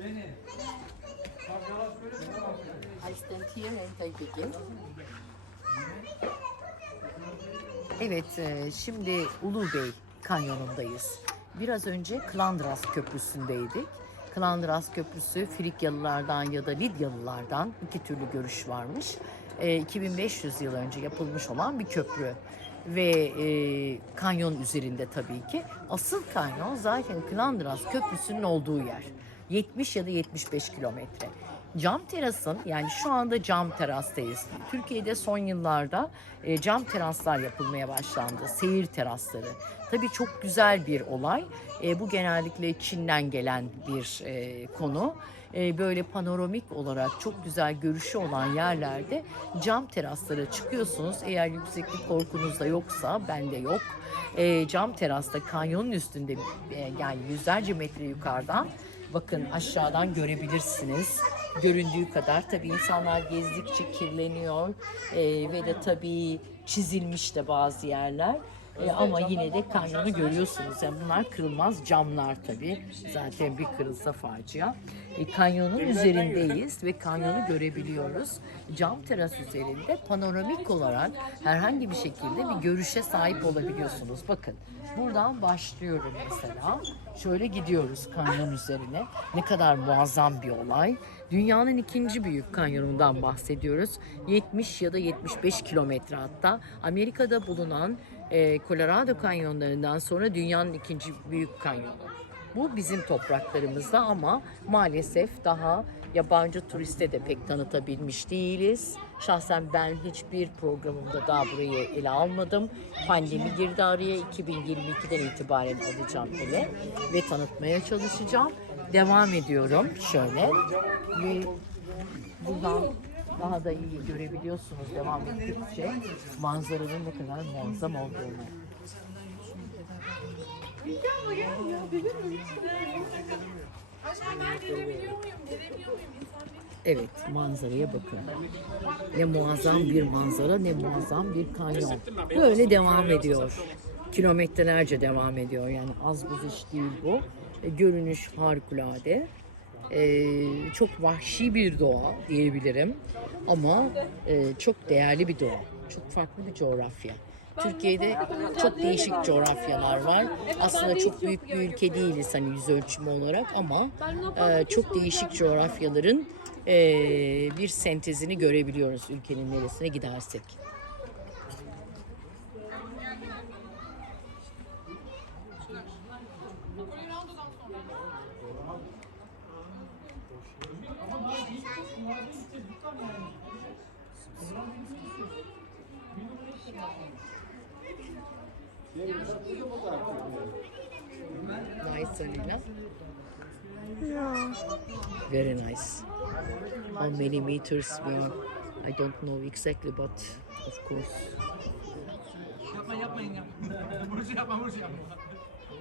I stand here and I begin. Evet, e, şimdi Ulubey Kanyonu'ndayız. Biraz önce Klandras Köprüsü'ndeydik. Klandras Köprüsü Frikyalılardan ya da Lidyalılardan iki türlü görüş varmış. E, 2500 yıl önce yapılmış olan bir köprü ve e, kanyon üzerinde tabii ki. Asıl kanyon zaten Klandras Köprüsü'nün olduğu yer. 70 ya da 75 kilometre. Cam terasın yani şu anda cam terastayız. Türkiye'de son yıllarda e, cam teraslar yapılmaya başlandı. Seyir terasları. Tabii çok güzel bir olay. E, bu genellikle Çin'den gelen bir e, konu. E, böyle panoramik olarak çok güzel görüşü olan yerlerde cam teraslara çıkıyorsunuz. Eğer yükseklik korkunuz da yoksa, bende yok. E, cam terasta kanyonun üstünde e, yani yüzlerce metre yukarıdan bakın aşağıdan görebilirsiniz. Göründüğü kadar tabii insanlar gezdikçe kirleniyor e, ve de tabii çizilmiş de bazı yerler. E, ama yine de kanyonu görüyorsunuz. Yani bunlar kırılmaz camlar tabii. Zaten bir kırılsa facia. E, kanyonun üzerindeyiz ve kanyonu görebiliyoruz. Cam teras üzerinde panoramik olarak herhangi bir şekilde bir görüşe sahip olabiliyorsunuz. Bakın buradan başlıyorum mesela. Şöyle gidiyoruz kanyon üzerine. Ne kadar muazzam bir olay. Dünyanın ikinci büyük kanyonundan bahsediyoruz. 70 ya da 75 kilometre hatta. Amerika'da bulunan e, Colorado kanyonlarından sonra dünyanın ikinci büyük kanyonu. Bu bizim topraklarımızda ama maalesef daha yabancı turiste de pek tanıtabilmiş değiliz. Şahsen ben hiçbir programımda daha burayı ele almadım. Pandemi girdi araya 2022'den itibaren alacağım ele ve tanıtmaya çalışacağım. Devam ediyorum şöyle ve buradan daha da iyi görebiliyorsunuz devam ettikçe manzaranın ne kadar muazzam olduğunu. Evet manzaraya bakın. Ne muazzam bir manzara ne muazzam bir kanyon. Böyle devam ediyor. Kilometrelerce devam ediyor yani az buz iş değil bu. E, Görünüş harikulade. E, çok vahşi bir doğa diyebilirim. Ama e, çok değerli bir doğa. Çok farklı bir coğrafya. Türkiye'de çok değişik coğrafyalar var. Aslında çok büyük bir ülke değiliz hani yüz ölçümü olarak ama e, çok değişik coğrafyaların e, bir sentezini görebiliyoruz ülkenin neresine gidersek. Nice, Alina. Yeah. Very nice. How many meters we are? I don't know exactly, but of course.